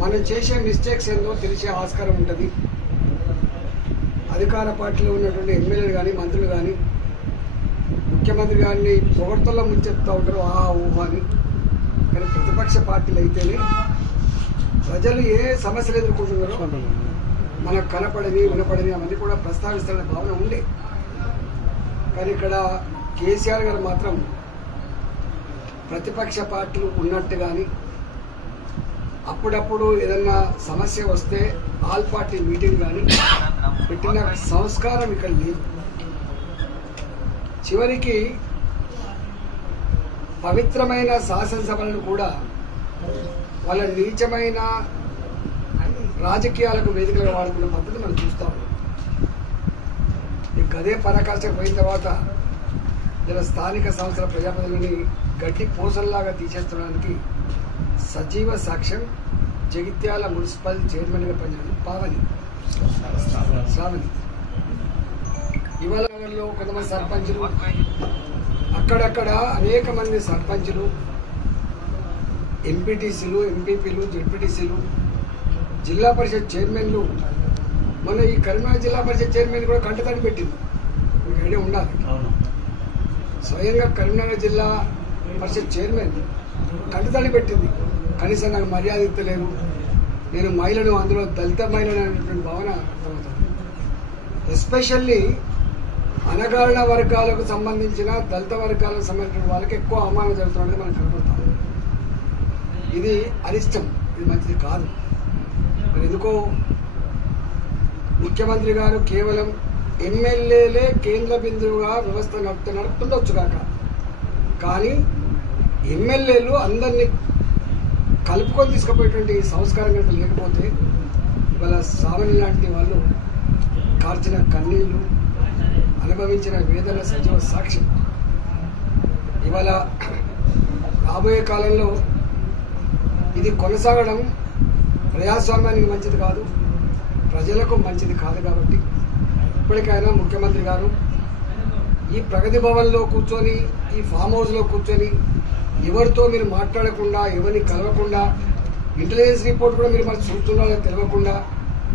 మనం చేసే మిస్టేక్స్ ఏందో తెలిసే ఆస్కారం ఉంటుంది. అధికార పార్టీలో ఉన్నటువంటి ఎమ్మెల్యేలు కానీ మంత్రులు కానీ ముఖ్యమంత్రి గారిని పొగడ్తల్లో ముంచెత్తుతూ ఉంటారు ఆ ఊహ అని. కానీ ప్రతిపక్ష పార్టీలు అయితేనే ప్రజలు ఏ సమస్యలు ఎదుర్కొంటున్నారో మనకు కనపడని వినపడని అవన్నీ కూడా ప్రస్తావిస్తారనే భావన ఉండే. కానీ ఇక్కడ కేసీఆర్ గారు మాత్రం ప్రతిపక్ష పార్టీలు ఉన్నట్టు కానీ అప్పుడప్పుడు ఏదన్నా సమస్య వస్తే ఆల్ పార్టీ మీటింగ్ కానీ పెట్టిన సంస్కారం ఇక్కడ లేదు. చివరికి పవిత్రమైన శాసనసభలను కూడా వాళ్ళ నీచమైన రాజకీయాలకు వేదికలుగా వాడుకున్న పద్ధతి మనం చూస్తాం. ఈ గదే పరాకాష్ఠ పోయిన తర్వాత ఇలా స్థానిక సంస్థల ప్రజాప్రతినిధులని గడ్డి పూసల్లాగా తీసేయడానికి సజీవ సాక్ష్యం జగిత్యాల మున్సిపల్ చైర్మన్గా పనిచేసిన పావని శ్రావణి. ఇవాళ కొంతమంది సర్పంచులు, అక్కడక్కడ అనేక మంది సర్పంచులు, ఎంపీటీసీలు, ఎంపీపీలు, జెడ్పీటీసీలు, జిల్లా పరిషత్ చైర్మన్లు, మొన్న ఈ కరీంనగర్ జిల్లా పరిషత్ చైర్మన్ కూడా కంటతడి పెట్టింది. మీకు ఐడియా ఉండాలి. స్వయంగా కరీంనగర్ జిల్లా పరిషత్ చైర్మన్ కంటతడి పెట్టింది. కనీసం నాకు మర్యాద ఇస్తలేరు, నేను మహిళను, అందులో దళిత మహిళను అనేటువంటి భావన అర్థమవుతుంది. ఎస్పెషల్లీ అణగారిన వర్గాలకు సంబంధించిన దళిత వర్గాలకు సంబంధించిన వాళ్ళకి ఎక్కువ అవమానం జరుగుతున్నది మనకు కనబడతాం. ఇది అరిష్టం, ఇది మంచిది కాదు. మరి ఎందుకో ముఖ్యమంత్రి గారు కేవలం ఎమ్మెల్యేలే కేంద్ర బిందువుగా వ్యవస్థ నడుపుతుండొచ్చు కాక, కానీ ఎమ్మెల్యేలు అందరినీ కలుపుకొని తీసుకుపోయేటువంటి సంస్కారం కనుక లేకపోతే ఇవాళ శ్రావణి లాంటి వాళ్ళు కార్చిన కన్నీళ్లు, అనుభవించిన వేదన సజీవ సాక్ష్యం. ఇవాళ రాబోయే కాలంలో ఇది కొనసాగడం ప్రజాస్వామ్యానికి మంచిది కాదు, ప్రజలకు మంచిది కాదు. కాబట్టి ఇప్పటికైనా ముఖ్యమంత్రి గారు ఈ ప్రగతి భవన్లో కూర్చొని, ఈ ఫామ్ హౌస్లో కూర్చొని ఎవరితో మీరు మాట్లాడకుండా, ఎవరిని కలవకుండా, ఇంటెలిజెన్స్ రిపోర్ట్ కూడా మీరు మరి చూస్తున్నారో తెలియకుండా,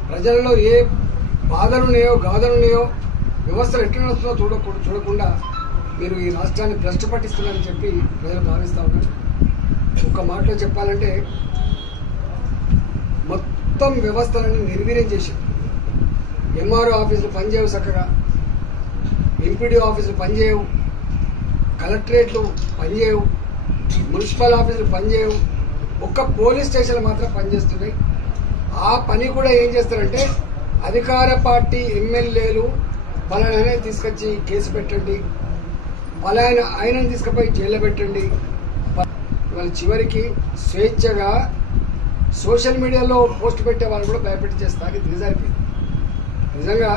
ప్రజలలో ఏ బాధలున్నాయో గాథలున్నాయో, వ్యవస్థలు ఎట్లా నడుస్తుందో చూడకుండా మీరు ఈ రాష్ట్రాన్ని భ్రష్టు పట్టిస్తున్నారని చెప్పి ప్రజలు భావిస్తూ ఉన్నారు. ఒక్క మాటలో చెప్పాలంటే మొత్తం వ్యవస్థలను నిర్వీర్యం చేశారు. ఎంఆర్ఓ ఆఫీసులు పనిచేయవు, చక్కగా ఎంపీడీఓ ఆఫీసులు పనిచేయవు, కలెక్టరేట్లు పనిచేయవు, మున్సిపల్ ఆఫీసులు పనిచేయవు, ఒక్క పోలీస్ స్టేషన్లు మాత్రం పనిచేస్తున్నాయి. ఆ పని కూడా ఏం చేస్తారంటే అధికార పార్టీ ఎమ్మెల్యేలు పలానా తీసుకొచ్చి కేసు పెట్టండి, పలానా ఆయనను తీసుకుపోయి జైల్లో పెట్టండి. వాళ్ళ చివరికి స్వేచ్ఛగా సోషల్ మీడియాలో పోస్ట్ పెట్టే వాళ్ళు కూడా భయపెట్టి చేస్తారు. దిగజారిపోయింది. నిజంగా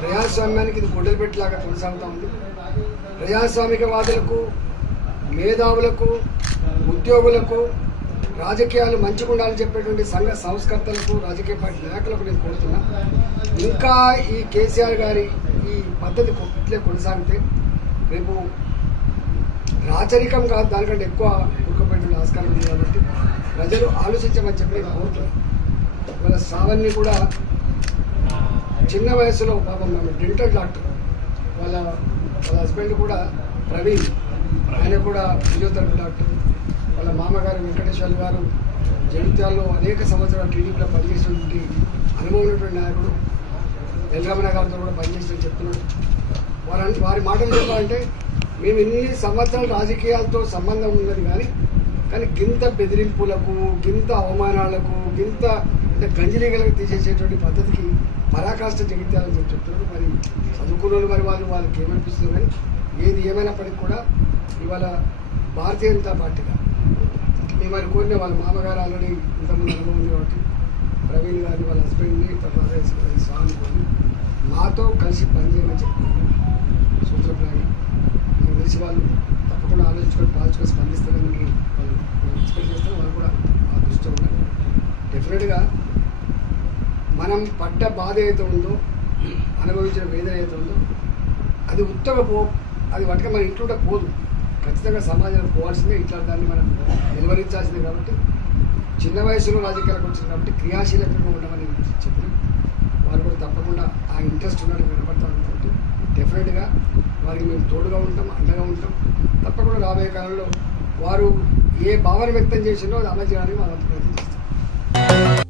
ప్రజాస్వామ్యానికి ఇది గొడ్డలు పెట్టేలాగా కొనసాగుతూ ఉంది. ప్రజాస్వామికవాదులకు, మేధావులకు, ఉద్యోగులకు, రాజకీయాలు మంచిగా ఉండాలని చెప్పేటువంటి సంఘ సంస్కర్తలకు, రాజకీయ పార్టీ నాయకులకు నేను కోరుతున్నా, ఇంకా ఈ కేసీఆర్ గారి ఈ పద్ధతి ఇట్లే కొనసాగితే రేపు రాచరికం కాదు, దానికంటే ఎక్కువ కూరుకుపోయేటువంటి ఆస్కారం ఉంది. కాబట్టి ప్రజలు ఆలోచించమని చెప్పి నేను కోరుతున్నాను. వాళ్ళ శ్రావణ్ని కూడా చిన్న వయసులో పాపం డెంటల్ డాక్టర్, వాళ్ళ హస్బెండ్ కూడా ప్రవీణ్, ఆయన కూడా ఫిజియోథెరపీ డాక్టర్. వాళ్ళ మామగారు వెంకటేశ్వర గారు జగిత్యాలలో అనేక సంవత్సరాలు టీడీపీలో పనిచేసినటువంటి అనుభవం ఉన్నటువంటి నాయకుడు. ఎల్రమణ గారితో కూడా పనిచేసినట్టు చెప్తున్నాడు. వారి మాటలు చెప్పాలంటే మేము ఇన్ని సంవత్సరాలు రాజకీయాలతో సంబంధం ఉన్నది కానీ గింత బెదిరింపులకు, గింత అవమానాలకు, గింత అంటే గంజిలీగలకు తీసేసేటువంటి పద్ధతికి పరాకాష్ట జగిత్యాలని చెప్తున్నారు. మరి చదువుకున్న మరి వాళ్ళకి ఏమనిపిస్తుంది. కానీ ఏది ఏమైనప్పటికీ కూడా ఇవాళ భారతీయ జనతా పార్టీగా మేము మరి కోరిన వాళ్ళ మామగారు ఆల్రెడీ ఇంతకుముందు అనుభవం ఉంది కాబట్టి ప్రవీణ్ గారిని, వాళ్ళ హస్బెండ్ని, తర్వాత స్వామి కొని మాతో కలిసి పనిచేయమని చెప్తున్నారు సూత్రప్రాయంగా. నాకు తెలిసి వాళ్ళు తప్పకుండా ఆలోచించుకొని పాల్చుకొని స్పందిస్తారని వాళ్ళు ఎక్స్పెక్ట్ చేస్తారు. వాళ్ళు కూడా ఆ దృష్టిలో ఉన్నారు. డెఫినెట్గా మనం పడ్డ బాధ ఏదైతే ఉందో, అనుభవించిన వేదన ఏదైతే ఉందో అది అది వాటికి మన ఇంట్లో పోదు. ఖచ్చితంగా సమాజంలో పోవాల్సిందే. ఇట్లా దాన్ని మనం నిలువరించాల్సిందే. కాబట్టి చిన్న వయసులో రాజకీయాలకు వచ్చింది కాబట్టి క్రియాశీలకంగా ఉండమని చెప్పినాం. వారు కూడా తప్పకుండా ఆ ఇంట్రెస్ట్ ఉన్నట్టు వినపడతా ఉంటుంది. డెఫినెట్గా వారికి మేము తోడుగా ఉంటాం, అండగా ఉంటాం. తప్పకుండా రాబోయే కాలంలో వారు ఏ భావన వ్యక్తం చేసిందో అది అమలు చేయడానికి మనం ప్రయత్నం చేస్తాం.